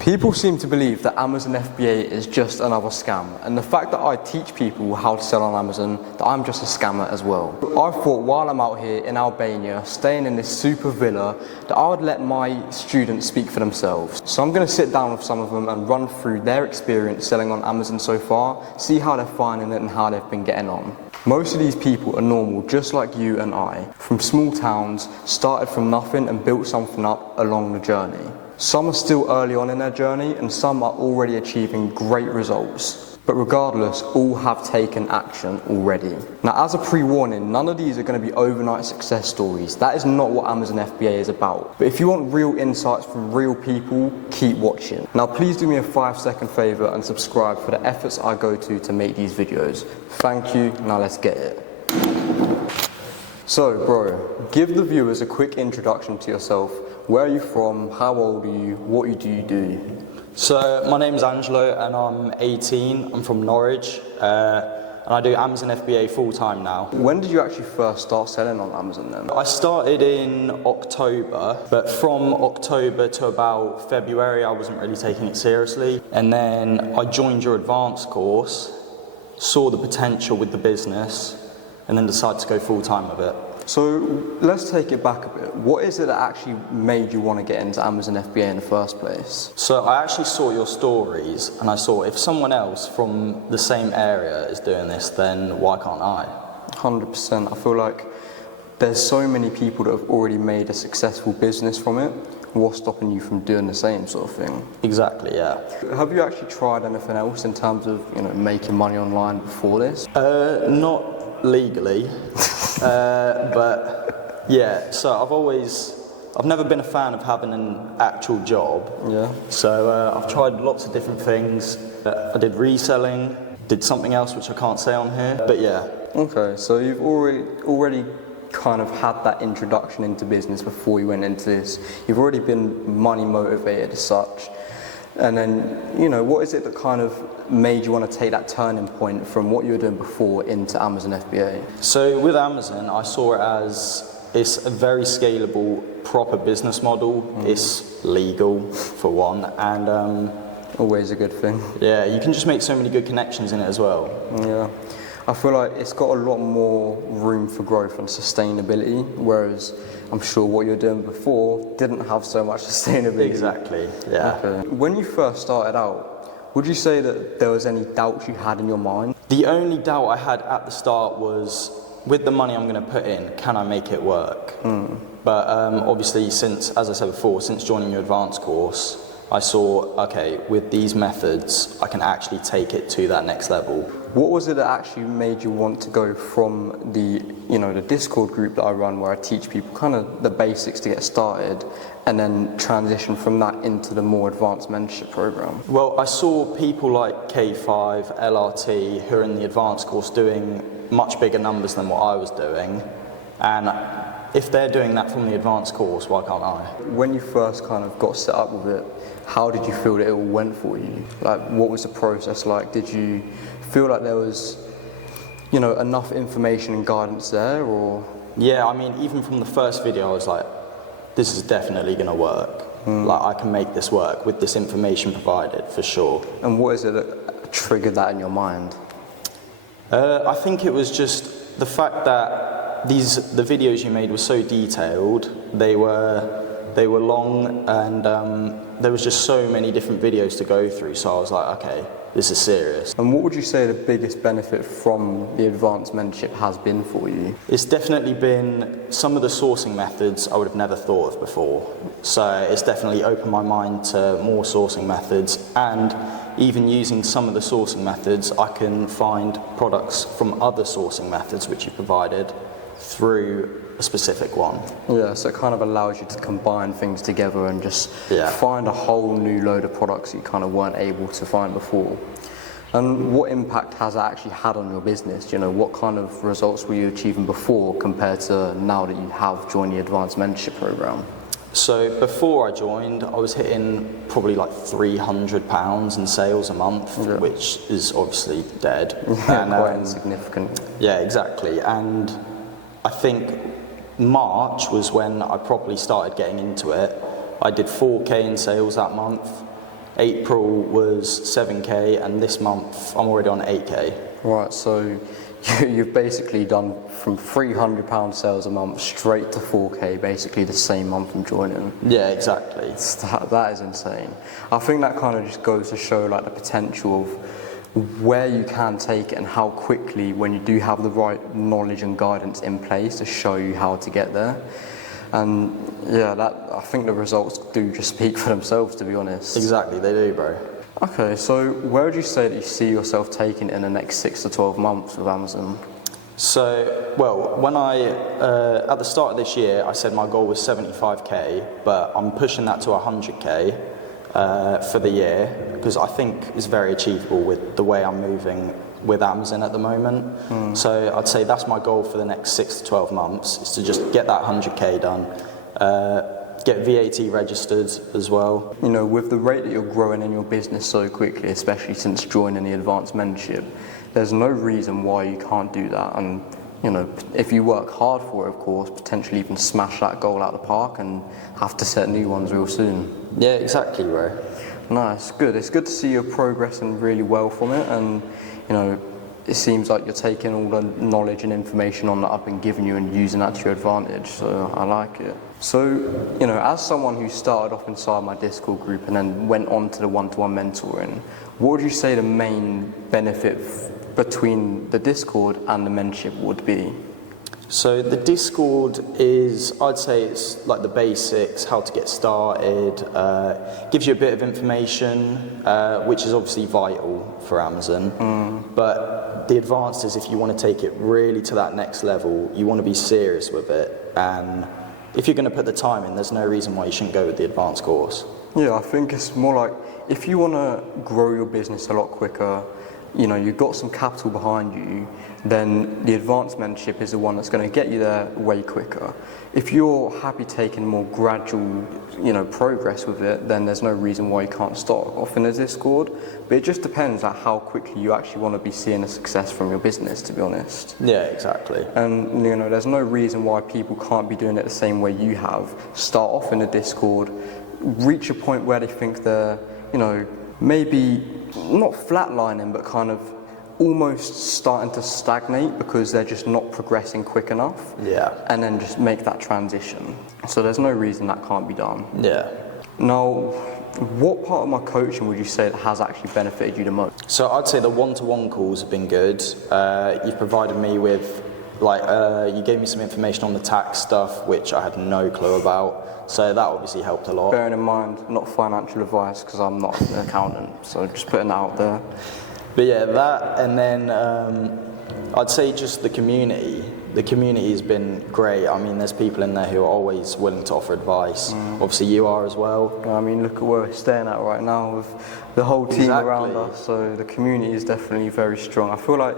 People seem to believe that Amazon FBA is just another scam, and the fact that I teach people how to sell on Amazon, that I'm just a scammer as well. I thought while I'm out here in Albania, staying in this super villa, that I would let my students speak for themselves. So I'm going to sit down with some of them and run through their experience selling on Amazon so far, see how they're finding it and how they've been getting on. Most of these people are normal, just like you and I, from small towns, started from nothing and built something up along the journey. Some are still early on in their journey and some are already achieving great results. But regardless, all have taken action already. Now, as a pre-warning, none of these are going to be overnight success stories. That is not what Amazon FBA is about. But if you want real insights from real people, keep watching. Now, please do me a 5-second favor and subscribe for the efforts I go to make these videos. Thank you. Now let's get it. So, bro, give the viewers a quick introduction to yourself. Where are you from? How old are you? What do you do? So, my name's Angelo and I'm 18. I'm from Norwich and I do Amazon FBA full-time now. When did you actually first start selling on Amazon then? I started in October, but from October to about February I wasn't really taking it seriously. And then I joined your advanced course, saw the potential with the business, and then decided to go full-time with it. So let's take it back a bit. What is it that actually made you want to get into Amazon FBA in the first place? So I actually saw your stories and I saw if someone else from the same area is doing this, then why can't I? 100%. I feel like there's so many people that have already made a successful business from it. What's stopping you from doing the same sort of thing? Exactly, yeah. Have you actually tried anything else in terms of, making money online before this? Not legally, but yeah, so I've never been a fan of having an actual job. Yeah. So I've tried lots of different things. I did reselling, did something else which I can't say on here, but yeah. Okay, so you've already kind of had that introduction into business before you went into this. You've already been money motivated as such. And then, what is it that kind of made you want to take that turning point from what you were doing before into Amazon FBA? So with Amazon, I saw it as it's a very scalable, proper business model. It's legal, for one, and always a good thing. Yeah, you can just make so many good connections in it as well. Yeah. I feel like it's got a lot more room for growth and sustainability, whereas I'm sure what you were doing before didn't have so much sustainability. Exactly, yeah. Okay. When you first started out, would you say that there was any doubts you had in your mind? The only doubt I had at the start was, with the money I'm going to put in, can I make it work? But obviously, as I said before, since joining your advanced course, I saw, okay, with these methods, I can actually take it to that next level. What was it that actually made you want to go from the Discord group that I run, where I teach people kind of the basics to get started, and then transition from that into the more advanced mentorship program? Well, I saw people like K5, LRT, who are in the advanced course doing much bigger numbers than what I was doing, and if they're doing that from the advanced course, why can't I? When you first kind of got set up with it, how did you feel that it all went for you? Like, what was the process like? Did you feel like there was, enough information and guidance there, or? Yeah, I mean, even from the first video, I was like, this is definitely going to work. Like, I can make this work with this information provided, for sure. And what is it that triggered that in your mind? I think it was just the fact that the videos you made were so detailed. They were long, and there was just so many different videos to go through. So I was like, okay, this is serious. And what would you say the biggest benefit from the advanced mentorship has been for you? It's definitely been some of the sourcing methods I would have never thought of before. So it's definitely opened my mind to more sourcing methods, and even using some of the sourcing methods, I can find products from other sourcing methods which you provided through a specific one. Yeah, so it kind of allows you to combine things together and just find a whole new load of products that you kind of weren't able to find before. And what impact has that actually had on your business? What kind of results were you achieving before compared to now that you have joined the advanced mentorship program? So before I joined, I was hitting probably like £300 in sales a month, which is obviously dead. Yeah, and, quite insignificant. Yeah, exactly. And I think March was when I properly started getting into it. I did 4K in sales that month, April was 7k, and this month I'm already on 8k. Right, so you've basically done from £300 sales a month straight to 4k, basically the same month from joining. Yeah, exactly. That is insane. I think that kind of just goes to show like the potential of where you can take it and how quickly, when you do have the right knowledge and guidance in place to show you how to get there. And yeah, I think the results do just speak for themselves, to be honest. Exactly, they do, bro. Okay, so where would you say that you see yourself taking in the next 6 to 12 months with Amazon? So, well, when at the start of this year, I said my goal was 75k, but I'm pushing that to 100k for the year, because I think it's very achievable with the way I'm moving with Amazon at the moment. So I'd say that's my goal for the next 6 to 12 months, is to just get that 100k done, get VAT registered as well. You know, with the rate that you're growing in your business so quickly, especially since joining the advanced mentorship, there's no reason why you can't do that. And you know, if you work hard for it, of course, potentially even smash that goal out of the park and have to set new ones real soon. Yeah, exactly, bro. Nice, good. It's good to see you're progressing really well from it, and you know, it seems like you're taking all the knowledge and information on that I've been giving you and using that to your advantage, so I like it. So, you know, as someone who started off inside my Discord group and then went on to the one-to-one mentoring, what would you say the main benefit between the Discord and the mentorship would be? So the Discord is, I'd say it's like the basics, how to get started, gives you a bit of information, which is obviously vital for Amazon, but the advanced is if you want to take it really to that next level, you want to be serious with it, and if you're going to put the time in, there's no reason why you shouldn't go with the advanced course. Yeah, I think it's more like, if you want to grow your business a lot quicker, you know, you've got some capital behind you, then the advanced mentorship is the one that's going to get you there way quicker. If you're happy taking more gradual, you know, progress with it, then there's no reason why you can't start off in a Discord. But it just depends on how quickly you actually want to be seeing a success from your business, to be honest. Yeah, exactly. And you know, there's no reason why people can't be doing it the same way you have. Start off in a Discord, reach a point where they think they're, you know, maybe not flatlining, but kind of almost starting to stagnate because they're just not progressing quick enough. Yeah. And then just make that transition. So there's no reason that can't be done. Yeah. Now, what part of my coaching would you say that has actually benefited you the most? So I'd say the one-to-one calls have been good. You've provided me with, you gave me some information on the tax stuff, which I had no clue about. So that obviously helped a lot. Bearing in mind, not financial advice because I'm not an accountant, so just putting that out there. But yeah, that, and then I'd say just the community. The community has been great. I mean, there's people in there who are always willing to offer advice. Obviously you are as well. I mean, look at where we're staying at right now with the whole team around us, so the community is definitely very strong. I feel like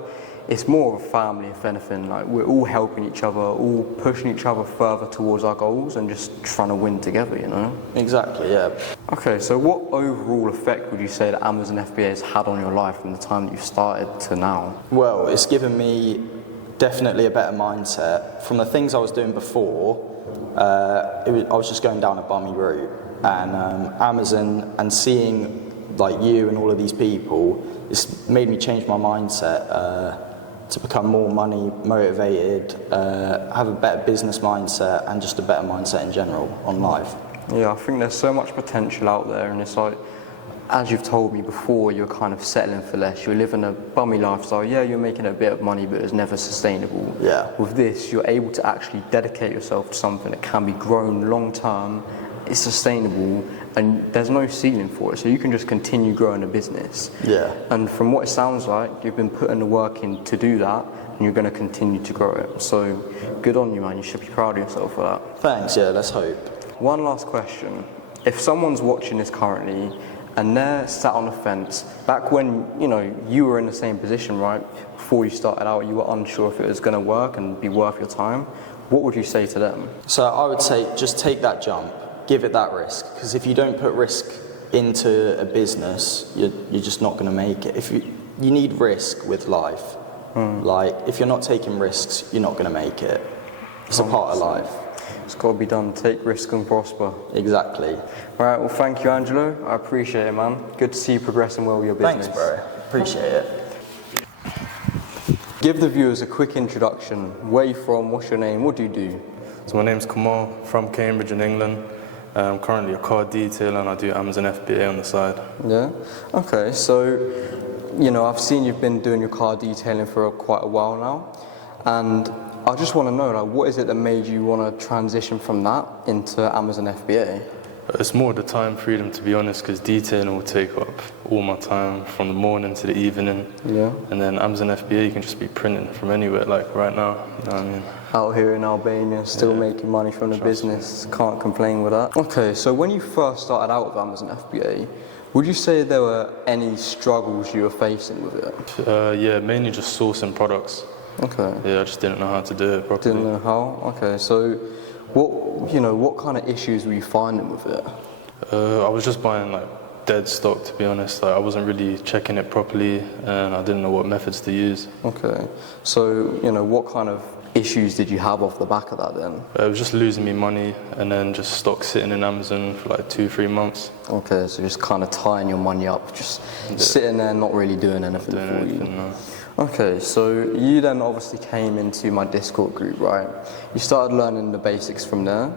it's more of a family, if anything. Like, we're all helping each other, all pushing each other further towards our goals and just trying to win together, you know? Exactly, yeah. Okay, so what overall effect would you say that Amazon FBA has had on your life from the time that you started to now? Well, it's given me definitely a better mindset. From the things I was doing before, I was just going down a bummy route. And Amazon and seeing like you and all of these people, it's made me change my mindset to become more money motivated, have a better business mindset, and just a better mindset in general on life. Yeah, I think there's so much potential out there, and it's like, as you've told me before, you're kind of settling for less. You're living a bummy lifestyle. Yeah, you're making a bit of money, but it's never sustainable. Yeah. With this, you're able to actually dedicate yourself to something that can be grown long term, it's sustainable, and there's no ceiling for it. So you can just continue growing a business. Yeah. And from what it sounds like, you've been putting the work in to do that, and you're going to continue to grow it. So good on you, man. You should be proud of yourself for that. Thanks, yeah, let's hope. One last question. If someone's watching this currently and they're sat on the fence, back when, you know, you were in the same position, right? Before you started out, you were unsure if it was going to work and be worth your time. What would you say to them? So I would say just take that jump, give it that risk. Because if you don't put risk into a business, you're just not going to make it. If you need risk with life. Like, if you're not taking risks, you're not going to make it. It's a part of life. It's got to be done. Take risk and prosper. Exactly. All right, well, thank you, Angelo. I appreciate it, man. Good to see you progressing well with your business. Thanks, bro. Appreciate it. Give the viewers a quick introduction. Where are you from? What's your name? What do you do? So my name's Kamal, from Cambridge in England. I'm currently a car detailer and I do Amazon FBA on the side. Yeah? Okay, so, you know, I've seen you've been doing your car detailing for quite a while now. And I just want to know, like, what is it that made you want to transition from that into Amazon FBA? It's more the time freedom, to be honest, because detailing will take up all my time from the morning to the evening. Yeah. And then Amazon FBA, you can just be printing from anywhere, like right now. You know what I mean? Out here in Albania, still making money from the business. Can't complain with that. Okay, so when you first started out with Amazon FBA, would you say there were any struggles you were facing with it? Yeah, mainly just sourcing products. Okay. Yeah, I just didn't know how to do it properly. Didn't know how? Okay, so what kind of issues were you finding with it? I was just buying like dead stock, to be honest. Like, I wasn't really checking it properly and I didn't know what methods to use. Okay, so, you know, what kind of issues did you have off the back of that then? It was just losing me money and then just stock sitting in Amazon for like 2-3 months. Okay, so just kind of tying your money up, just sitting there not really doing anything Doing for anything, you. no. Okay, so you then obviously came into my Discord group, right? You started learning the basics from there,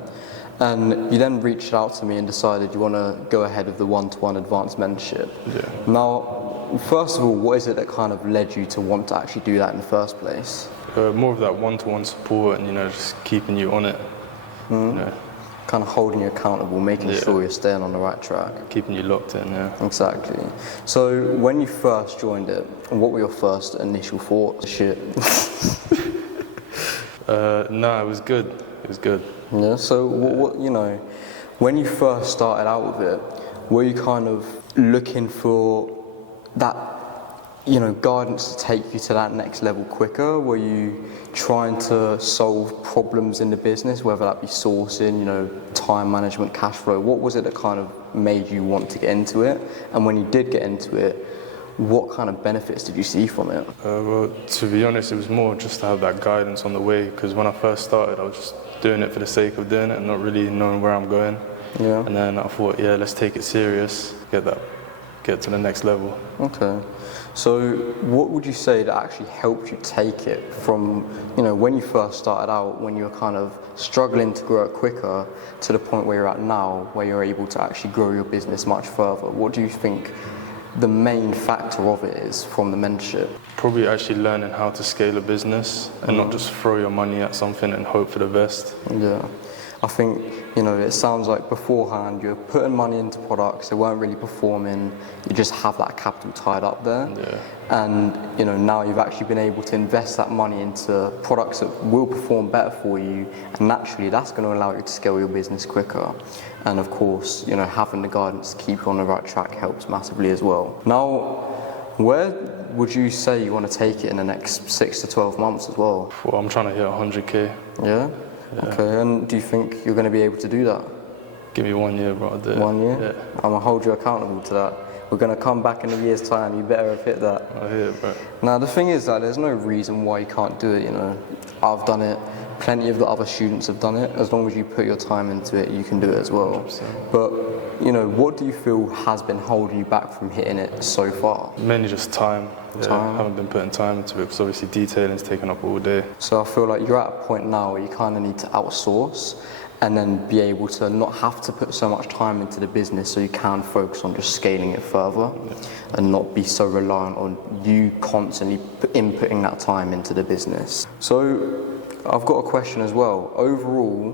and you then reached out to me and decided you want to go ahead with the one-to-one advanced mentorship. Yeah. Now, first of all, what is it that kind of led you to want to actually do that in the first place? More of that one-to-one support and, you know, just keeping you on it. You know, Kind of holding you accountable, making sure you're staying on the right track. keeping you locked in, yeah. Exactly. So when you first joined it, what were your first initial thoughts? Shit. No, it was good. It was good. Yeah. So what you know, when you first started out with it, were you kind of looking for that, you know, guidance to take you to that next level quicker? Were you trying to solve problems in the business, whether that be sourcing, you know, time management, cash flow? What was it that kind of made you want to get into it? And when you did get into it, what kind of benefits did you see from it? Well, to be honest, it was more just to have that guidance on the way, because when I first started, I was just doing it for the sake of doing it and not really knowing where I'm going. Yeah. And then I thought, yeah, let's take it serious, get to the next level. Okay. So what would you say that actually helped you take it from, you know, when you first started out, when you were kind of struggling to grow it quicker, to the point where you're at now, where you're able to actually grow your business much further? What do you think the main factor of it is from the mentorship? Probably actually learning how to scale a business and not just throw your money at something and hope for the best. Yeah. I think, you know, it sounds like beforehand you're putting money into products, they weren't really performing, you just have that capital tied up there. Yeah. And, you know, now you've actually been able to invest that money into products that will perform better for you, and naturally that's going to allow you to scale your business quicker. And of course, you know, having the guidance to keep you on the right track helps massively as well. Now, where would you say you want to take it in the next 6 to 12 months as well? Well, I'm trying to hit 100k. Yeah? Okay, and do you think you're going to be able to do that? Give me 1 year, bro. I'll do it. 1 year? Yeah. I'm going to hold you accountable to that. We're going to come back in a year's time, you better have hit that. I'll hit it, bro. Now the thing is that there's no reason why you can't do it, you know. I've done it, plenty of the other students have done it. As long as you put your time into it, you can do it as well. 100%. But, you know, what do you feel has been holding you back from hitting it so far? Mainly just time. Yeah, Time. I haven't been putting time into it because obviously detailing's taken up all day. So I feel like you're at a point now where you kind of need to outsource and then be able to not have to put so much time into the business, so you can focus on just scaling it further and not be so reliant on you constantly inputting that time into the business. So I've got a question as well. Overall,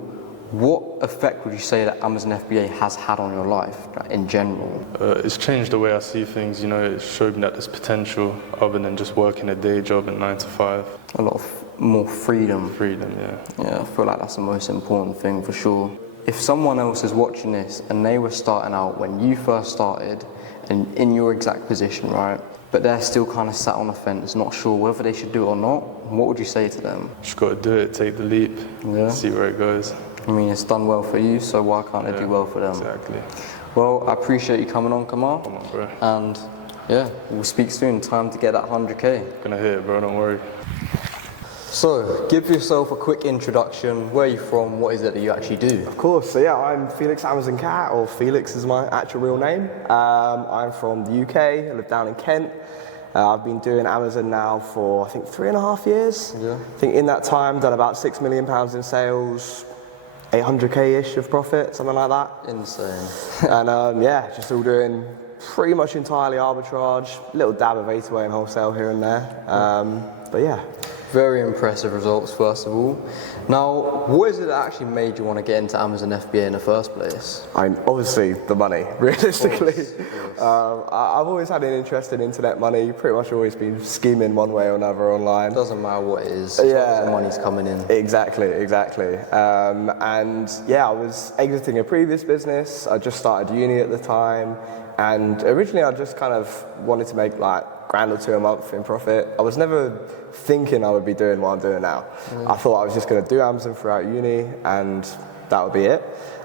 what effect would you say that Amazon FBA has had on your life in general? It's changed the way I see things, you know. It showed me that there's potential other than just working a day job at 9 to 5. A lot of more freedom. Freedom, yeah. Yeah, I feel like that's the most important thing for sure. If someone else is watching this and they were starting out when you first started and in your exact position, right, but they're still kind of sat on the fence, not sure whether they should do it or not, what would you say to them? Just got to do it, take the leap, see where it goes. I mean, it's done well for you, so why can't it do well for them? Exactly. Well, I appreciate you coming on, Kamal. Come on, bro. And yeah, we'll speak soon. Time to get that 100k. Gonna hit it, bro, don't worry. So, give yourself a quick introduction. Where are you from? What is it that you actually do? Of course, so yeah, I'm Felix Amazon Cat, or Felix is my actual real name. I'm from the UK, I live down in Kent. I've been doing Amazon now for, I think, 3.5 years. Yeah. I think in that time, done about £6 million in sales, 800k-ish of profit, something like that. Insane. And yeah, just all doing pretty much entirely arbitrage, little dab of A2A and wholesale here and there. But yeah. Very impressive results, first of all. Now, what is it that actually made you want to get into Amazon FBA in the first place? Obviously the money, realistically. I've always had an interest in internet money, pretty much always been scheming one way or another online. Doesn't matter what it is, as long as the money's coming in. Exactly. And yeah, I was exiting a previous business. I just started uni at the time. And originally I just kind of wanted to make like £1,000 or £2 a month in profit. I was never thinking I would be doing what I'm doing now. I thought I was just going to do Amazon throughout uni and that would be it.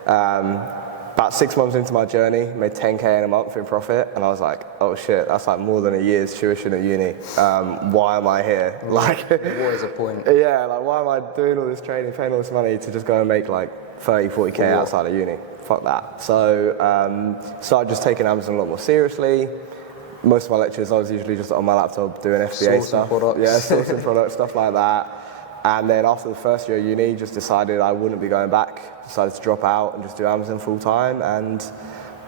About 6 months into my journey, made 10k in a month in profit, and I was like, oh shit, that's like more than a year's tuition at uni. Why am I here? Like, what is the point? Yeah, like why am I doing all this training, paying all this money to just go and make like 30, 40k outside of uni? Fuck that. So started just taking Amazon a lot more seriously. Most of my lectures I was usually just on my laptop doing FBA stuff. Products. Yeah, sourcing products, stuff like that. And then after the first year of uni, just decided I wouldn't be going back. Decided to drop out and just do Amazon full time. And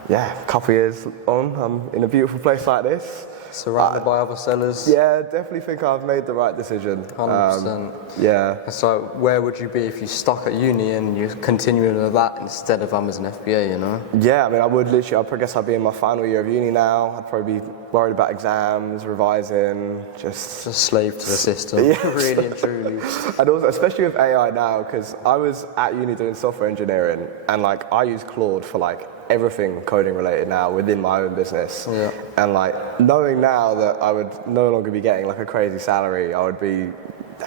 yeah, a couple of years on, I'm in a beautiful place like this. Surrounded by other sellers? Yeah, definitely think I've made the right decision. 100%. Yeah. So where would you be if you stuck at uni and you're continuing with that instead of Amazon FBA, you know? Yeah, I mean, I guess I'd be in my final year of uni now. I'd probably be worried about exams, revising, just a slave to the system, really and truly. And also, especially with AI now, because I was at uni doing software engineering, and like I use Claude for like everything coding related now within my own business. Yeah. And like knowing now that I would no longer be getting like a crazy salary, I would be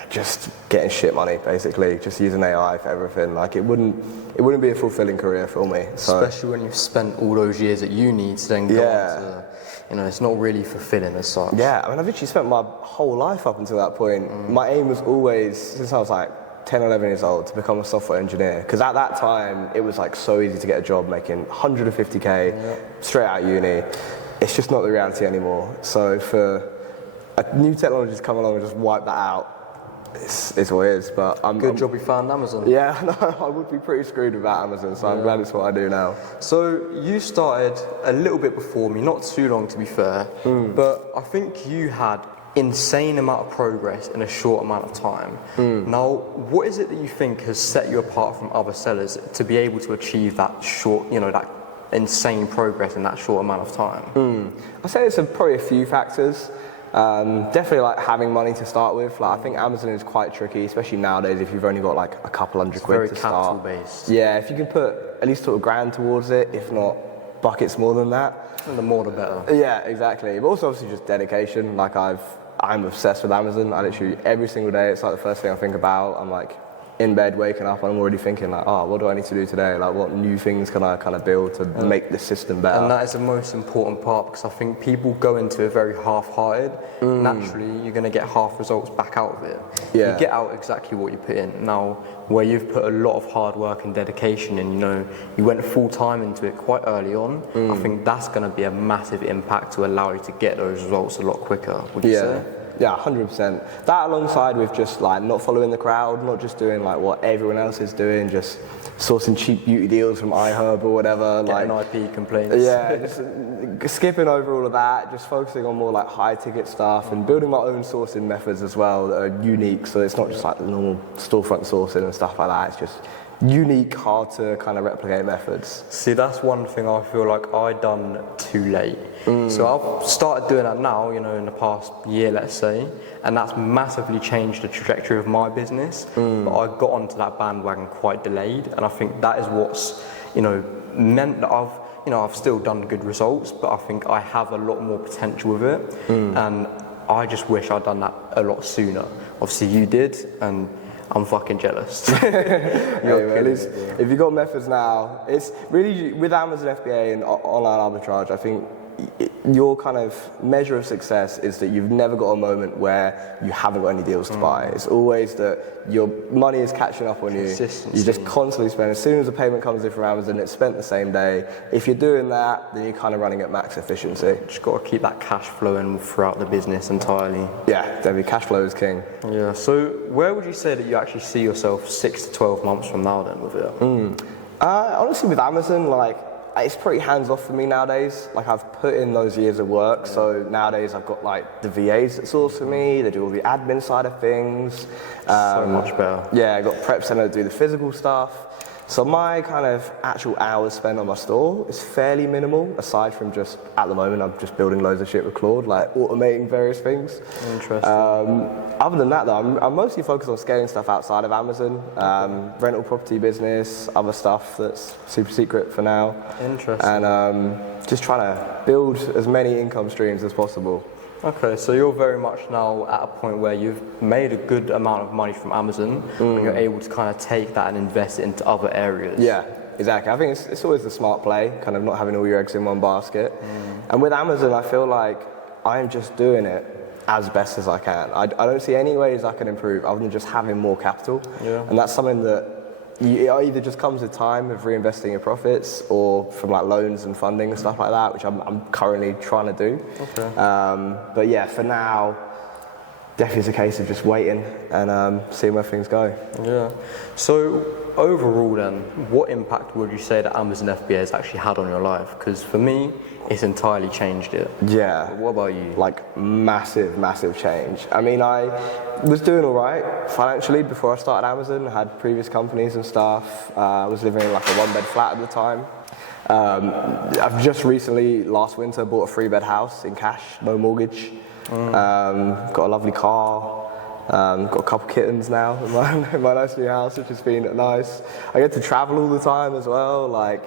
just getting shit money basically, just using AI for everything. Like it wouldn't be a fulfilling career for me. So. Especially when you've spent all those years at uni to then go on to, you know, it's not really fulfilling as such. Yeah, I mean, I've literally spent my whole life up until that point. My aim was always, since I was like 10, 11 years old, to become a software engineer. Because at that time, it was like so easy to get a job making 150k straight out of uni. It's just not the reality anymore. So for a new technology to come along and just wipe that out, it's what it is. But Good job you found Amazon. Yeah, no, I would be pretty screwed without Amazon, so I'm glad it's what I do now. So you started a little bit before me, not too long to be fair, but I think you had insane amount of progress in a short amount of time. Now, what is it that you think has set you apart from other sellers to be able to achieve that short, you know, that insane progress in that short amount of time? I'd say it's probably a few factors. Definitely like having money to start with. Like I think Amazon is quite tricky, especially nowadays if you've only got like a couple hundred quid to start. Very capital based. Yeah, if you can put at least sort of £1,000 towards it, if not buckets more than that. And the more the better. Yeah, exactly. But also obviously just dedication. Like I'm obsessed with Amazon. I literally every single day it's like the first thing I think about. I'm like in bed waking up and I'm already thinking like, oh, what do I need to do today? Like what new things can I kind of build to make the system better? And that is the most important part, because I think people go into it very half-hearted. Naturally, you're going to get half results back out of it. Yeah. You get out exactly what you put in. Now, where you've put a lot of hard work and dedication and, you know, you went full-time into it quite early on, I think that's going to be a massive impact to allow you to get those results a lot quicker, would you say? Yeah, 100%. That alongside with just like not following the crowd, not just doing like what everyone else is doing, just sourcing cheap beauty deals from iHerb or whatever. Getting like IP complaints. Yeah, just skipping over all of that, just focusing on more like high ticket stuff and building my own sourcing methods as well that are unique. So it's not just like the normal storefront sourcing and stuff like that. It's just unique, hard to kind of replicate methods. See, that's one thing I feel like I done too late. So I've started doing that now, you know, in the past year, let's say, and that's massively changed the trajectory of my business. But I got onto that bandwagon quite delayed, and I think that is what's, you know, meant that I've still done good results, but I think I have a lot more potential with it, and I just wish I'd done that a lot sooner. Obviously, you did, and I'm fucking jealous. At least if you've got methods now, it's really with Amazon FBA and online arbitrage, I think your kind of measure of success is that you've never got a moment where you haven't got any deals to buy. It's always that your money is catching up on you. Consistency. You just constantly spend. As soon as a payment comes in from Amazon, it's spent the same day. If you're doing that, then you're kind of running at max efficiency. Just got to keep that cash flowing throughout the business entirely. Yeah, definitely. Cash flow is king. Yeah. So where would you say that you actually see yourself 6 to 12 months from now then with it? Honestly, with Amazon, like, it's pretty hands-off for me nowadays. Like, I've put in those years of work, so nowadays I've got, like, the VAs that source for me, they do all the admin side of things. So much better. Yeah, I got Prep Center to do the physical stuff. So my kind of actual hours spent on my store is fairly minimal, aside from just, at the moment, I'm just building loads of shit with Claude, like automating various things. Interesting. Other than that, though, I'm mostly focused on scaling stuff outside of Amazon, rental property business, other stuff that's super secret for now. Interesting. And just trying to build as many income streams as possible. Okay, so you're very much now at a point where you've made a good amount of money from Amazon and you're able to kind of take that and invest it into other areas. Yeah, exactly. I think it's always the smart play, kind of not having all your eggs in one basket. And with Amazon, I feel like I'm just doing it as best as I can. I don't see any ways I can improve other than just having more capital. Yeah. And that's something that it either just comes with time of reinvesting your profits or from like loans and funding and stuff like that, which I'm currently trying to do. Okay. But yeah, for now, definitely it's a case of just waiting and seeing where things go. Yeah. So overall then, what impact would you say that Amazon FBA has actually had on your life? Because for me, it's entirely changed it. Yeah. What about you? Like massive, massive change. I mean, I was doing all right financially before I started Amazon. I had previous companies and stuff. I was living in like a one-bed flat at the time. I've just recently, last winter, bought a 3-bed house in cash, no mortgage. Got a lovely car. Got a couple kittens now in my nice new house, which has been nice. I get to travel all the time as well. Like,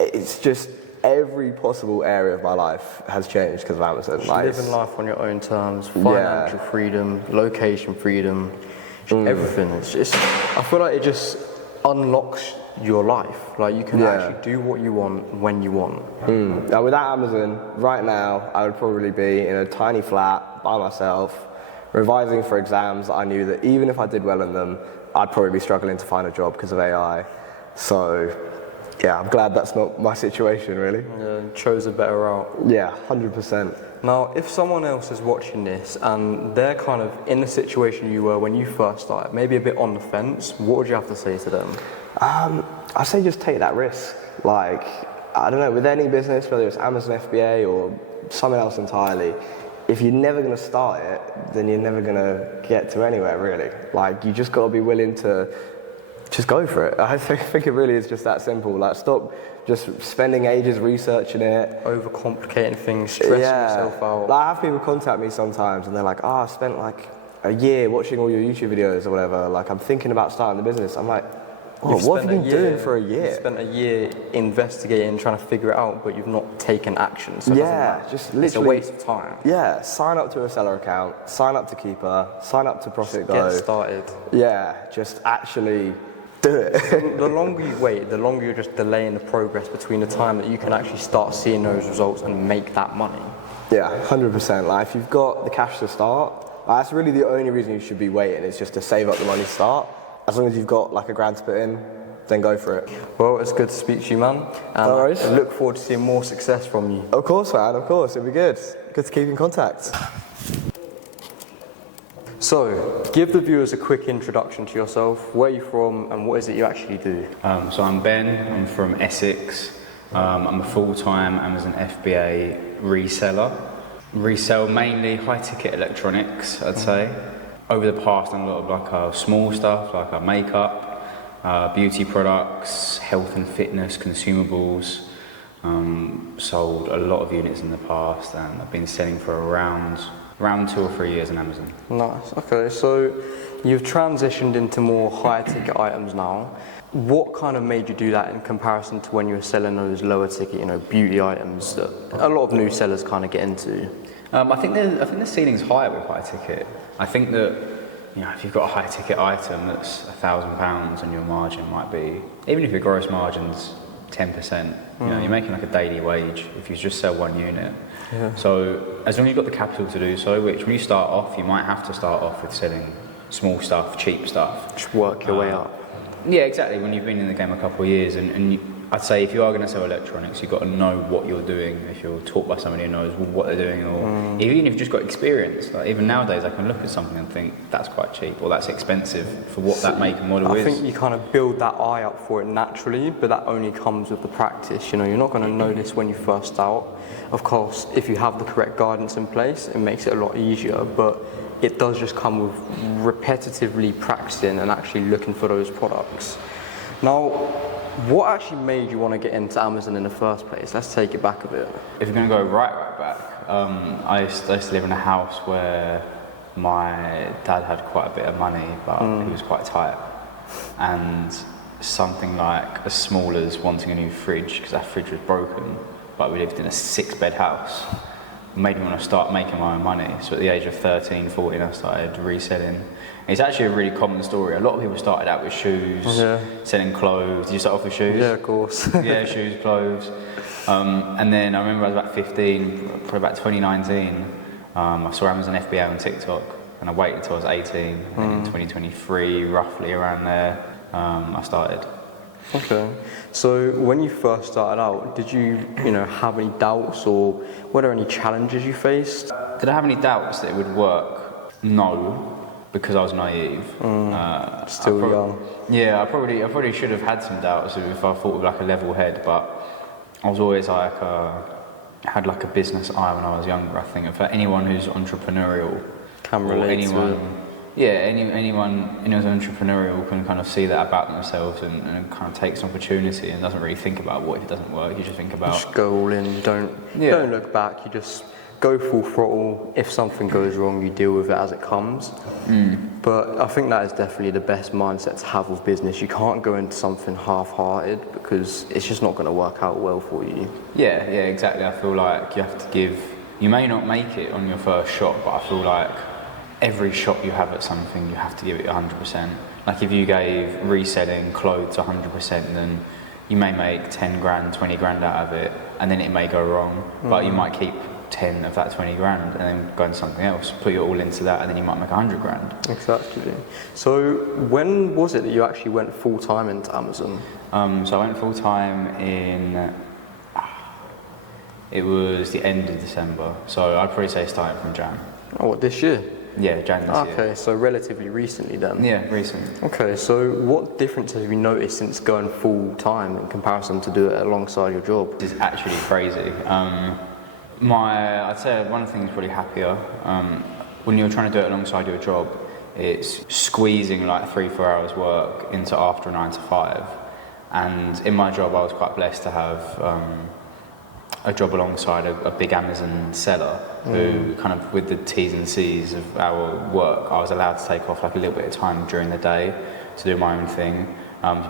it's just every possible area of my life has changed because of Amazon. Like, Living life on your own terms, financial freedom, location freedom, everything. It's just, I feel like it just unlocks your life. Like you can actually do what you want when you want. Now without Amazon, right now, I would probably be in a tiny flat by myself, revising for exams. I knew that even if I did well in them, I'd probably be struggling to find a job because of AI. So, yeah, I'm glad that's not my situation, really. Yeah, chose a better route. Yeah, 100%. Now, if someone else is watching this and they're kind of in the situation you were when you first started, maybe a bit on the fence, what would you have to say to them? I say just take that risk. Like, I don't know, with any business, whether it's Amazon FBA or something else entirely, if you're never going to start it, then you're never going to get to anywhere, really. Like, you just got to be willing to just go for it. I think it really is just that simple. Like, stop just spending ages researching it. Overcomplicating things, stressing yourself out. Like, I have people contact me sometimes and they're like, I spent like a year watching all your YouTube videos or whatever. Like, I'm thinking about starting the business. I'm like, what have you been doing for a year? You've spent a year investigating, trying to figure it out, but you've not taken action. So just literally. It's a waste of time. Yeah, sign up to a seller account, sign up to Keeper, sign up to Profit Go. Get started. Yeah, just actually do it. The longer you wait, the longer you're just delaying the progress between the time that you can actually start seeing those results and make that money. Yeah, 100%. Like, if you've got the cash to start, that's really the only reason you should be waiting, is just to save up the money to start. As long as you've got like $1,000 to put in, then go for it. Well, it's good to speak to you, man. And No worries. I look forward to seeing more success from you. Of course, man, of course. It'll be good. Good to keep in contact. So, give the viewers a quick introduction to yourself, where you're from, and what is it you actually do? So I'm Ben, I'm from Essex. I'm a full-time Amazon FBA reseller. Resell mainly high-ticket electronics, I'd say. Over the past, done a lot of like small stuff, like makeup, beauty products, health and fitness, consumables. Sold a lot of units in the past, and I've been selling for around 2 or 3 years on Amazon. Nice. Okay, so you've transitioned into more higher ticket items now. What kind of made you do that in comparison to when you were selling those lower ticket, beauty items that a lot of new sellers kind of get into? I think the ceiling's higher with high ticket. I think that if you've got a high ticket item that's £1,000 and your margin might be, even if your gross margin's 10%. You know, you're making like a daily wage if you just sell one unit. So as long as you've got the capital to do so, which when you start off, you might have to start off with selling small stuff, cheap stuff. Just work your way up. Yeah, exactly. When you've been in the game a couple of years, I'd say if you are going to sell electronics, you've got to know what you're doing. If you're taught by somebody who knows what they're doing, or even if you've just got experience. Like even nowadays, I can look at something and think that's quite cheap or that's expensive for what that make and model I is. think you kind of build that eye up for it naturally, but that only comes with the practice. You know, you're not going to know this when you first start. Of course, if you have the correct guidance in place, it makes it a lot easier, but it does just come with repetitively practicing and actually looking for those products. Now, what actually made you want to get into Amazon in the first place? Let's take it back a bit. If you're going to go right back, I used to live in a house where my dad had quite a bit of money, but he was quite tight. And something like as small as wanting a new fridge, because that fridge was broken, but we lived in a 6-bed house, made me want to start making my own money. So at the age of 13, 14, I started reselling. It's actually a really common story. A lot of people started out with shoes, selling clothes. Did you start off with shoes? Yeah, of course. Yeah, shoes, clothes. And then I remember I was about 15, probably about 2019, I saw Amazon FBA on TikTok, and I waited until I was 18, and then in 2023, roughly around there, I started. Okay. So when you first started out, did you have any doubts, or were there any challenges you faced? Did I have any doubts that it would work? No, because I was naive. Still young. Yeah, I probably should have had some doubts if I thought with like a level head, but I was always like had like a business eye when I was younger. I think for anyone who's entrepreneurial, Can relate to it. Yeah, anyone who's entrepreneurial can kind of see that about themselves and kind of takes an opportunity and doesn't really think about what if it doesn't work. You just think about Just go all in. Don't look back. You just go full throttle. If something goes wrong, you deal with it as it comes. But I think that is definitely the best mindset to have with business. You can't go into something half-hearted because it's just not going to work out well for you. Yeah, exactly. I feel like you have to give. You may not make it on your first shot, but I feel like every shot you have at something, you have to give it 100%. Like if you gave reselling clothes 100%, then you may make 10 grand, 20 grand out of it, and then it may go wrong, but you might keep 10 of that 20 grand and then go into something else, put it all into that, and then you might make 100 grand. Exactly. So when was it that you actually went full-time into Amazon? So I went full-time in, it was the end of December, so I'd probably say starting from Jan. Oh, what, this year? Yeah, Jan this year. Okay, so relatively recently then. Yeah, recent. Okay, so what difference have you noticed since going full-time in comparison to do it alongside your job? This is actually crazy. I'd say one of the things really happier, when you're trying to do it alongside your job, it's squeezing like 3-4 hours work into after 9 to 5. And in my job, I was quite blessed to have a job alongside a big Amazon seller who kind of with the T's and C's of our work, I was allowed to take off like a little bit of time during the day to do my own thing.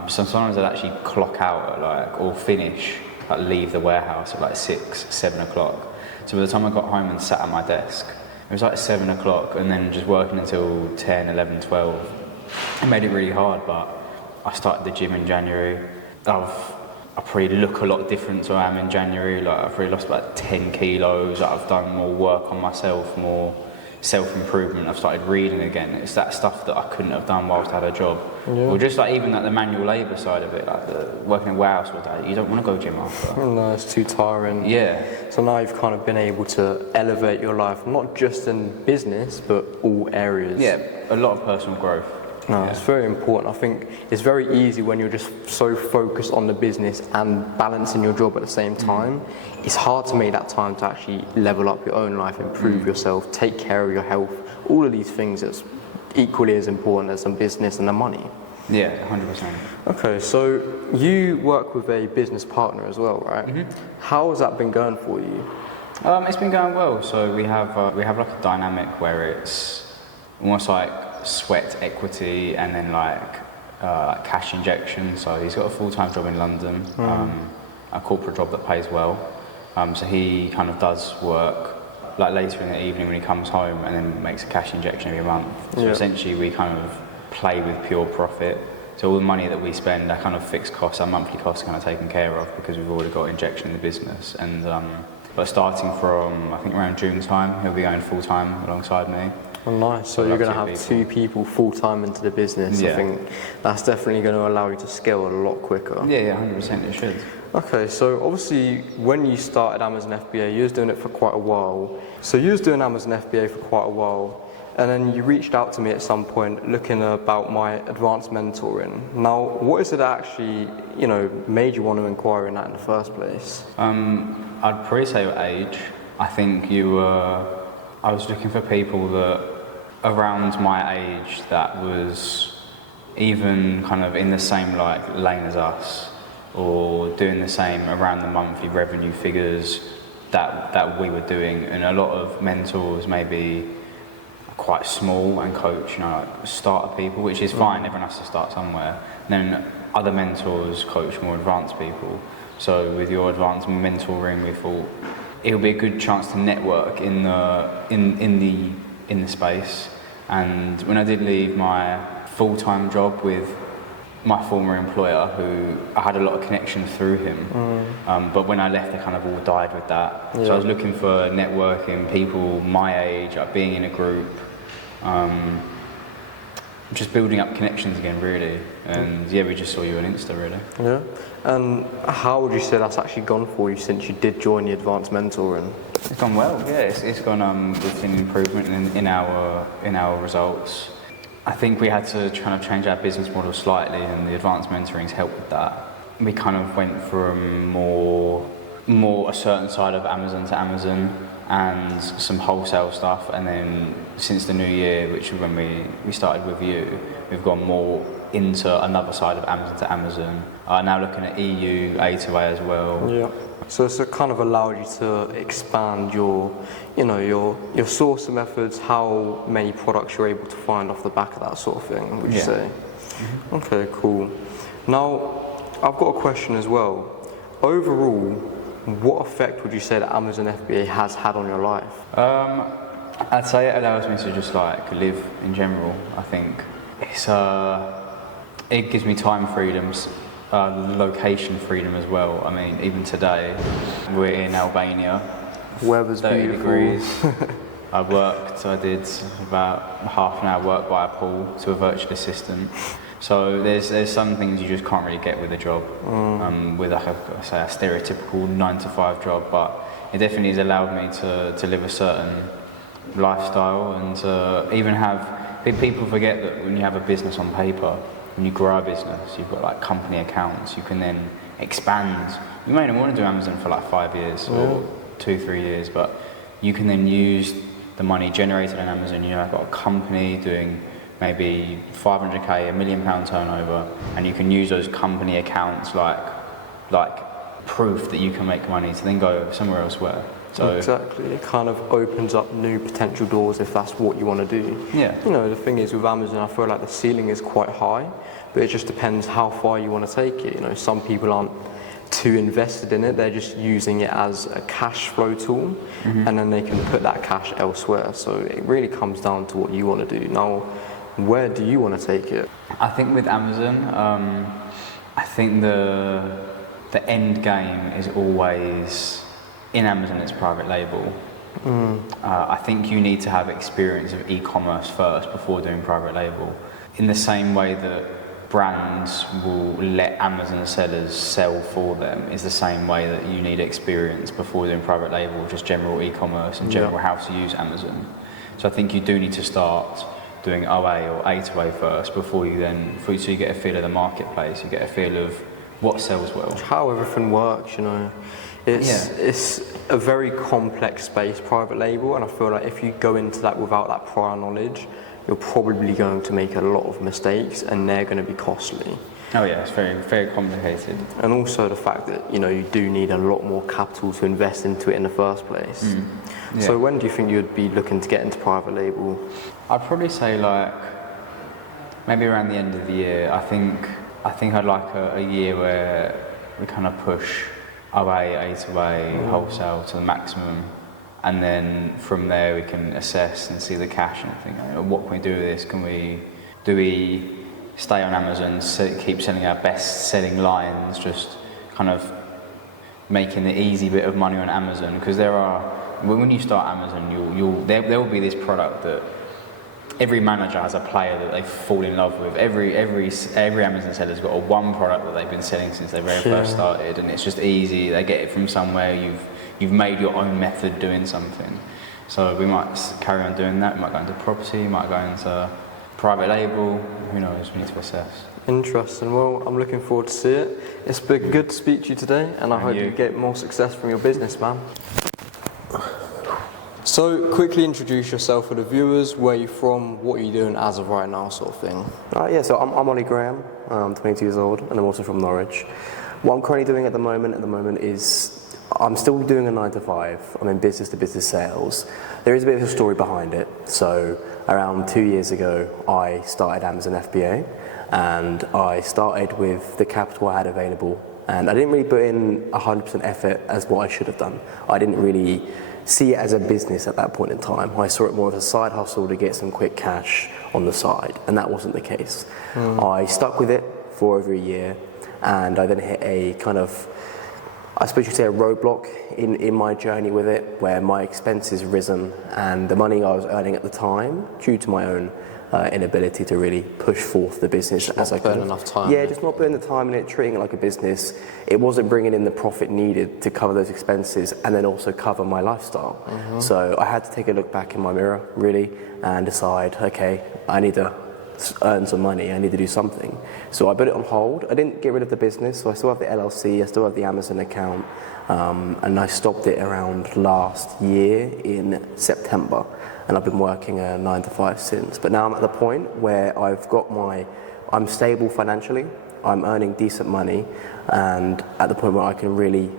Sometimes I'd actually clock out at like, or finish, like leave the warehouse at like 6, 7 o'clock. So by the time I got home and sat at my desk, it was like 7 o'clock and then just working until 10, 11, 12. It made it really hard, but I started the gym in January. I probably look a lot different to I am in January. Like I've probably lost about 10 kilos. I've done more work on myself, more self-improvement. I've started reading again. It's that stuff that I couldn't have done whilst I had a job. Yeah. Or just like even like the manual labour side of it, like working in a warehouse all day. You don't want to go gym after. No, it's too tiring. Yeah. So now you've kind of been able to elevate your life, not just in business, but all areas. Yeah, a lot of personal growth. No, it's very important. I think it's very easy when you're just so focused on the business and balancing your job at the same time. It's hard to make that time to actually level up your own life, improve yourself, take care of your health. All of these things that's equally as important as the business and the money. Yeah, 100%. Okay, so you work with a business partner as well, right? Mm-hmm. How has that been going for you? It's been going well. So we have like a dynamic where it's almost like sweat equity and then like cash injection. So he's got a full-time job in London, a corporate job that pays well. So he kind of does work like later in the evening when he comes home and then makes a cash injection every month. So essentially we kind of play with pure profit So all the money that we spend, our kind of fixed costs, our monthly costs are kind of taken care of because we've already got injection in the business. And but starting from, I think around June time, he'll be going full time alongside me. Oh, nice. So you're going to have 2 people full time into the business. Yeah. I think that's definitely going to allow you to scale a lot quicker. Yeah, 100% it should. Okay, so obviously when you started Amazon FBA, you was doing it for quite a while. So you was doing Amazon FBA for quite a while, and then you reached out to me at some point looking about my advanced mentoring. Now, what is it that actually, made you want to inquire in that in the first place? I'd probably say your age. I think I was looking for people that around my age that was even kind of in the same lane as us, or doing the same around the monthly revenue figures that we were doing. And a lot of mentors maybe quite small and coach, starter people, which is fine, everyone has to start somewhere. And then other mentors coach more advanced people. So with your advanced mentoring, we thought it would be a good chance to network in the space. And when I did leave my full-time job with my former employer, who I had a lot of connection through him, but when I left, they kind of all died with that. So I was looking for networking, people my age, being in a group, just building up connections again, really. And we just saw you on Insta, really. Yeah. And how would you say that's actually gone for you since you did join the advanced mentoring? It's gone well. Yeah, it's gone. We've seen improvement in our results. I think we had to kind of change our business model slightly, and the advanced mentoring's helped with that. We kind of went from more a certain side of Amazon to Amazon and some wholesale stuff, and then since the new year, which is when we started with you, we've gone more into another side of Amazon to Amazon. Now looking at EU, A2A as well. Yeah. So it's kind of allowed you to expand your sourcing methods, how many products you're able to find off the back of that sort of thing, would you say? Mm-hmm. Okay, cool. Now, I've got a question as well. Overall, what effect would you say that Amazon FBA has had on your life? I'd say it allows me to just live in general. I think it gives me time freedoms, location freedom as well. I mean, even today, we're in Albania. Weather's 30 beautiful. degrees. I did about half an hour work by a pool to a virtual assistant. So there's some things you just can't really get with a job, with a stereotypical 9-to-5 job, but it definitely has allowed me to live a certain lifestyle, and to even have, people forget that when you have a business on paper, when you grow a business, you've got company accounts, you can then expand. You may not want to do Amazon for 5 years or 2-3 years, but you can then use the money generated on Amazon. I've got a company doing maybe 500k, £1 million turnover, and you can use those company accounts like proof that you can make money to then go somewhere elsewhere. So exactly, it kind of opens up new potential doors if that's what you want to do. Yeah. The thing is with Amazon, I feel like the ceiling is quite high, but it just depends how far you want to take it. Some people aren't too invested in it, they're just using it as a cash flow tool, and then they can put that cash elsewhere. So it really comes down to what you want to do. Now, where do you want to take it? I think with Amazon, I think the end game is always, in Amazon it's private label. I think you need to have experience of e-commerce first before doing private label. In the same way that brands will let Amazon sellers sell for them, is the same way that you need experience before doing private label, just general e-commerce and general how to use Amazon. So I think you do need to start doing OA or A2A first before you so you get a feel of the marketplace, you get a feel of what sells well. How everything works, It's a very complex space, private label, and I feel like if you go into that without that prior knowledge, you're probably going to make a lot of mistakes, and they're going to be costly. Oh yeah, it's very, very complicated. And also the fact that you do need a lot more capital to invest into it in the first place. Yeah. So when do you think you'd be looking to get into private label? I'd probably say maybe around the end of the year. I think I'd like a year where we kind of push OA, A2A, wholesale to the maximum, and then from there we can assess and see the cash and think, what can we do with this? Do we stay on Amazon, keep selling our best-selling lines, just kind of making the easy bit of money on Amazon. Because when you start Amazon, there will be this product that every manager has a player that they fall in love with. Every Amazon seller's got one product that they've been selling since they very first started, and it's just easy. They get it from somewhere. You've made your own method doing something. So we might carry on doing that. We might go into property. Might go into private label. Who knows? We need to assess. Interesting. Well, I'm looking forward to see it. It's been good to speak to you today, and I hope you get more success from your business, man. So, quickly introduce yourself for the viewers. Where you're from, what are you doing as of right now, sort of thing. So I'm Ollie Graham. I'm 22 years old, and I'm also from Norwich. What I'm currently doing at the moment is I'm still doing a 9 to 5. I'm in business-to-business sales. There is a bit of a story behind it. So, around 2 years ago, I started Amazon FBA, and I started with the capital I had available. And I didn't really put in 100% effort as what I should have done. I didn't really see it as a business at that point in time. I saw it more as a side hustle to get some quick cash on the side, and that wasn't the case. I stuck with it for over a year, and I then hit a kind of, I suppose you'd say, a roadblock in my journey with it, where my expenses risen, and the money I was earning at the time, due to my own inability to really push forth the business as I could. Enough time. Yeah, just not putting the time in it, treating it like a business. It wasn't bringing in the profit needed to cover those expenses and then also cover my lifestyle. So I had to take a look back in my mirror, really, and decide, okay, I need to earn some money, I need to do something. So I put it on hold. I didn't get rid of the business, so I still have the LLC, I still have the Amazon account, and I stopped it around last year in September. And I've been working a 9 to 5 since. But now I'm at the point where I'm stable financially, I'm earning decent money, and at the point where I can really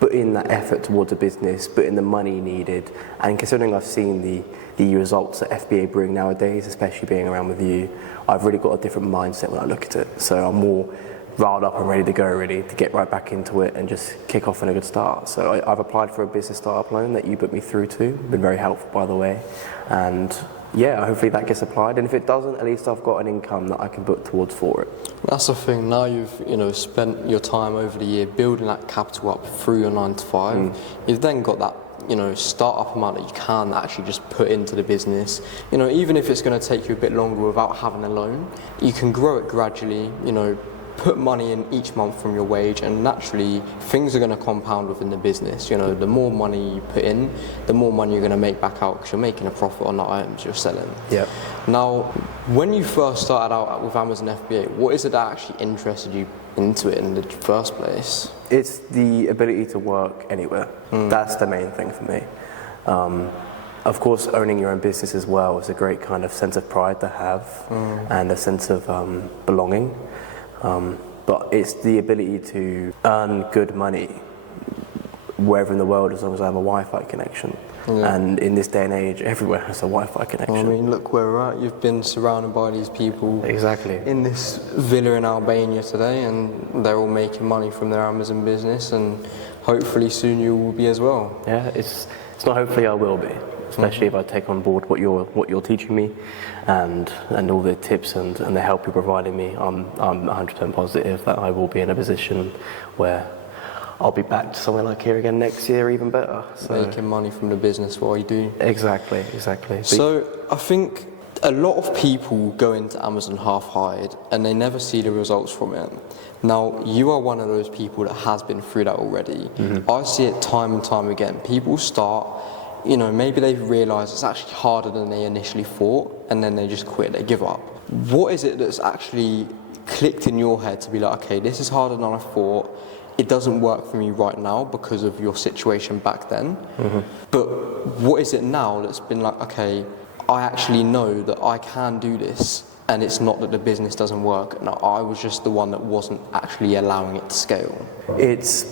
put in that effort towards a business, put in the money needed, and considering I've seen the results that FBA bring nowadays, especially being around with you, I've really got a different mindset when I look at it. So I'm more riled up and ready to go, really, to get right back into it and just kick off on a good start. So I've applied for a business startup loan that you put me through to. Been very helpful, by the way. And yeah, hopefully that gets applied. And if it doesn't, at least I've got an income that I can put towards for it. That's the thing. Now you've spent your time over the year building that capital up through your 9 to 5. You've then got that start-up amount that you can actually just put into the business. Even if it's going to take you a bit longer without having a loan, you can grow it gradually. Put money in each month from your wage, and naturally things are going to compound within the business. The more money you put in, the more money you're going to make back out, because you're making a profit on the items you're selling. Yep. Now, when you first started out with Amazon FBA, what is it that actually interested you into it in the first place? It's the ability to work anywhere. That's the main thing for me. Of course, owning your own business as well is a great kind of sense of pride to have, and a sense of belonging. But it's the ability to earn good money wherever in the world, as long as I have a Wi-Fi connection. And in this day and age, everywhere has a Wi-Fi connection. Look where we're at. You've been surrounded by these people Exactly. in this villa in Albania today, and they're all making money from their Amazon business, and hopefully soon you will be as well. Yeah, it's not hopefully I will be, especially if I take on board what you're teaching me, and all the tips and the help you're providing me. I'm 100% positive that I will be in a position where I'll be back to somewhere like here again next year, even better. So. Making money from the business while you do. Exactly. So I think a lot of people go into Amazon half-hired and they never see the results from it. Now, you are one of those people that has been through that already. I see it time and time again. People start, maybe they realise it's actually harder than they initially thought, and then they just quit, they give up. What is it that's actually clicked in your head to be like, okay, this is harder than I thought, it doesn't work for me right now because of your situation back then, but what is it now that's been like, okay, I actually know that I can do this, and it's not that the business doesn't work, and I was just the one that wasn't actually allowing it to scale? It's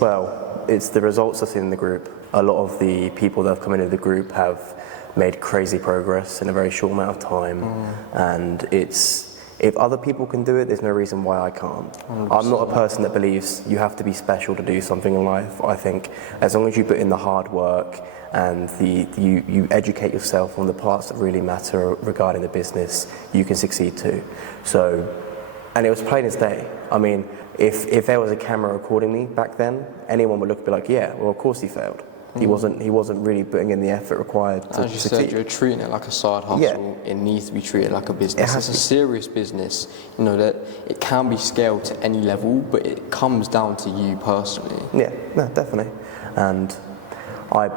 the results I've seen in the group. A lot of the people that have come into the group have made crazy progress in a very short amount of time, and if other people can do it, there's no reason why I can't. 100%. I'm not a person that believes you have to be special to do something in life. I think as long as you put in the hard work and you educate yourself on the parts that really matter regarding the business, you can succeed too. So And it was plain as day. I mean, if there was a camera recording me back then, anyone would look and be like, yeah, well, of course he failed. He wasn't really putting in the effort required to As you succeed. said, you're treating it like a side hustle. Yeah. It needs to be treated like a business. has It's a to. serious business. You know that it can be scaled to any level, but it comes down to you personally. Yeah, no, definitely. And I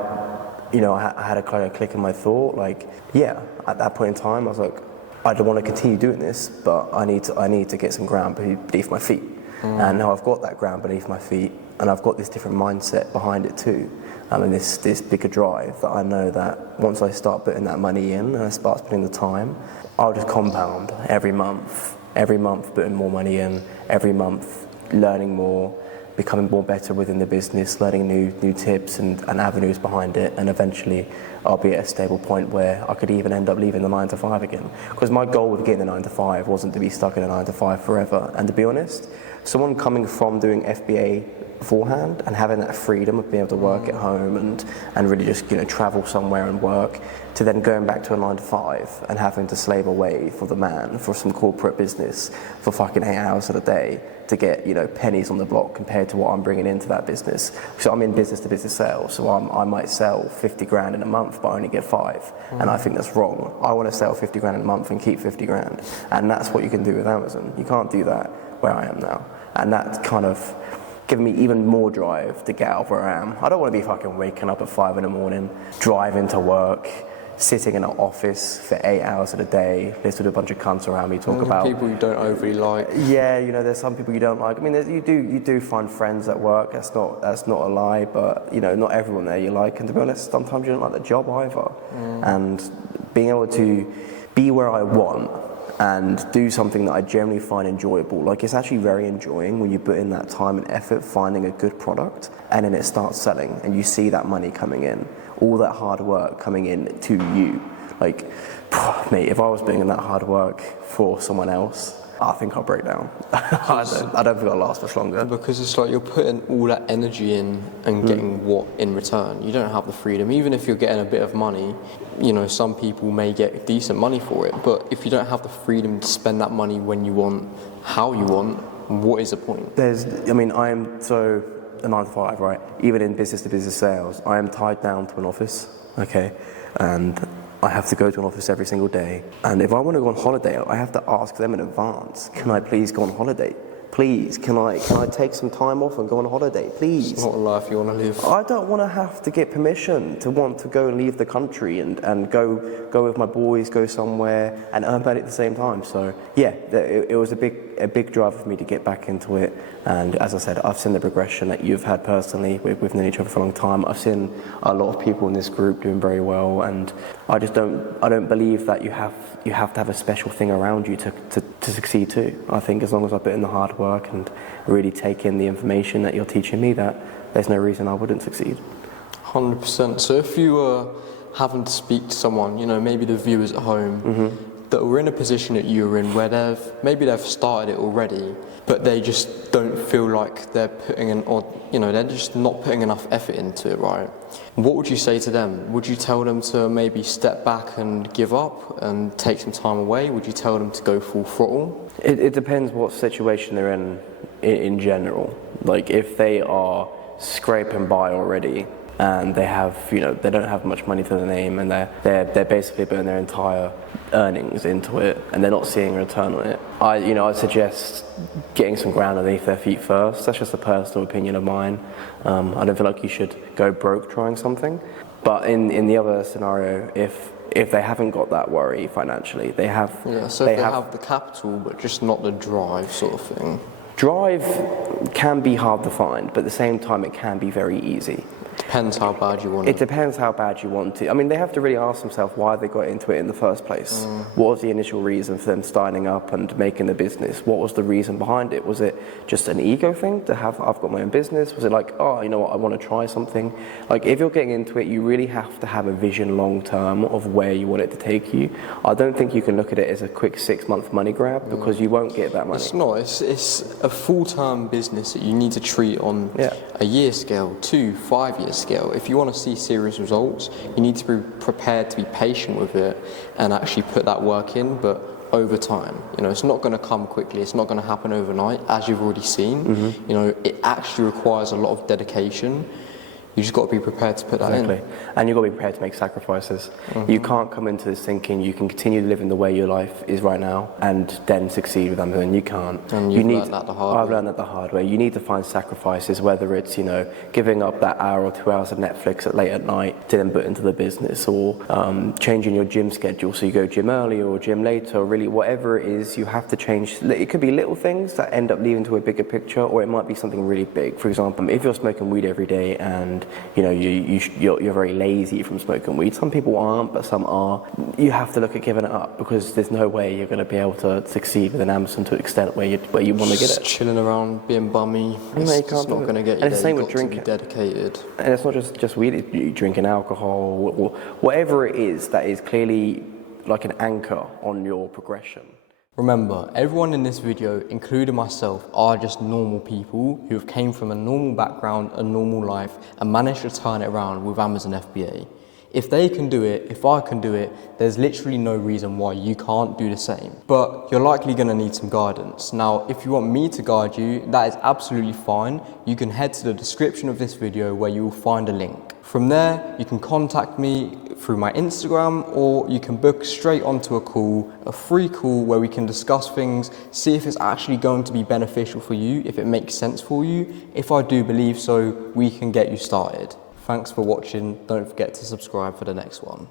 had a kind of click in my thought, like, yeah, at that point in time, I was like, I don't want to continue doing this, but I need to get some ground beneath my feet. And now I've got that ground beneath my feet, and I've got this different mindset behind it too. And this bigger drive that I know that once I start putting that money in and I start spending the time, I'll just compound every month putting more money in, every month learning more, becoming more better within the business, learning new tips and avenues behind it, and eventually I'll be at a stable point where I could even end up leaving the 9 to 5 again. Because my goal with getting the 9 to 5 wasn't to be stuck in a 9 to 5 forever. And to be honest, someone coming from doing FBA beforehand and having that freedom of being able to work at home and really just travel somewhere and work, to then going back to a 9 to 5 and having to slave away for the man for some corporate business for fucking 8 hours a day to get pennies on the block compared to what I'm bringing into that business. So I'm in business to business sales, so I might sell 50 grand in a month but only get 5, and I think that's wrong. I want to sell 50 grand in a month and keep 50 grand, and that's what you can do with Amazon. You can't do that where I am now, and that's kind of given me even more drive to get out where I am. I don't want to be fucking waking up at 5 in the morning, driving to work, sitting in an office for 8 hours a day, listening to a bunch of cunts around me talk about people you don't overly like. Yeah, there's some people you don't like. I mean, you do find friends at work. That's not a lie, but not everyone there you like. And to be honest, sometimes you don't like the job either. And being able to be where I want and do something that I generally find enjoyable. Like, it's actually very enjoying when you put in that time and effort finding a good product and then it starts selling and you see that money coming in, all that hard work coming in to you. Like, mate, if I was doing that hard work for someone else, I think I'll break down. I don't think I'll last much longer. Because it's like you're putting all that energy in and getting what in return. You don't have the freedom. Even if you're getting a bit of money, some people may get decent money for it, but if you don't have the freedom to spend that money when you want, how you want, what is the point? I am so a 9 to 5, right? Even in business to business sales, I am tied down to an office, okay? And I have to go to an office every single day. And if I want to go on holiday, I have to ask them in advance, can I please go on holiday? Please, can I take some time off and go on holiday? Please. It's not a life you want to live. I don't want to have to get permission to want to go and leave the country and go with my boys, go somewhere and earn money at the same time. So yeah, it was a big drive for me to get back into it. And as I said, I've seen the progression that you've had personally. We've known each other for a long time. I've seen a lot of people in this group doing very well, and I don't believe that you have to have a special thing around you to succeed too. I think as long as I put in the hard work and really take in the information that you're teaching me, that there's no reason I wouldn't succeed. 100%. So if you were having to speak to someone, maybe the viewers at home, that were in a position that you were in where they've started it already, but they just don't feel like they're putting in, or they're just not putting enough effort into it, right? What would you say to them? Would you tell them to maybe step back and give up and take some time away? Would you tell them to go full throttle? It depends what situation they're in general. Like, if they are scraping by already and they have, they don't have much money to their name, and they're basically putting their entire earnings into it and they're not seeing a return on it, I'd suggest getting some ground underneath their feet first. That's just a personal opinion of mine. I don't feel like you should go broke trying something. But in the other scenario, if they haven't got that worry financially, they have... Yeah, so if they have the capital but just not the drive sort of thing. Drive can be hard to find, but at the same time it can be very easy. Depends how bad you want it. It depends how bad you want it. I mean, they have to really ask themselves why they got into it in the first place. What was the initial reason for them starting up and making the business? What was the reason behind it? Was it just an ego thing to have, I've got my own business? Was it like, oh, you know what, I want to try something? Like, if you're getting into it, you really have to have a vision long term of where you want it to take you. I don't think you can look at it as a quick 6-month money grab, because you won't get that money. It's not. It's a full-time business that you need to treat on a year scale, 2-5 year scale. If you want to see serious results, you need to be prepared to be patient with it and actually put that work in. But over time. You know, it's not going to come quickly. It's not going to happen overnight, as you've already seen. You know, it actually requires a lot of dedication. You just got to be prepared to put that in. And you've got to be prepared to make sacrifices. You can't come into this thinking you can continue living the way your life is right now and then succeed with Amazon. You can't. And you've learned that the hard way. I've learned that the hard way. You need to find sacrifices, whether it's, you know, giving up that hour or 2 hours of Netflix at late at night to then put into the business, or changing your gym schedule so you go gym early or gym later, or really whatever it is, you have to change. It could be little things that end up leading to a bigger picture, or it might be something really big. For example, if you're smoking weed every day and you know, you're very lazy from smoking weed. Some people aren't, but some are. You have to look at giving it up, because there's no way you're going to be able to succeed with an Amazon to the extent where you want to get it. Just chilling around, being bummy, it's not going to get you and it's the same there. with You've got drinking. to be dedicated. And it's not just weed, you drinking alcohol, or whatever it is that is clearly like an anchor on your progression. Remember, everyone in this video, including myself, are just normal people who have came from a normal background, a normal life, and managed to turn it around with Amazon FBA. If they can do it, if I can do it, there's literally no reason why you can't do the same. But you're likely going to need some guidance. Now, if you want me to guide you, that is absolutely fine. You can head to the description of this video where you will find a link. From there, you can contact me through my Instagram, or you can book straight onto a call, a free call where we can discuss things, see if it's actually going to be beneficial for you, if it makes sense for you. If I do believe so, we can get you started. Thanks for watching. Don't forget to subscribe for the next one.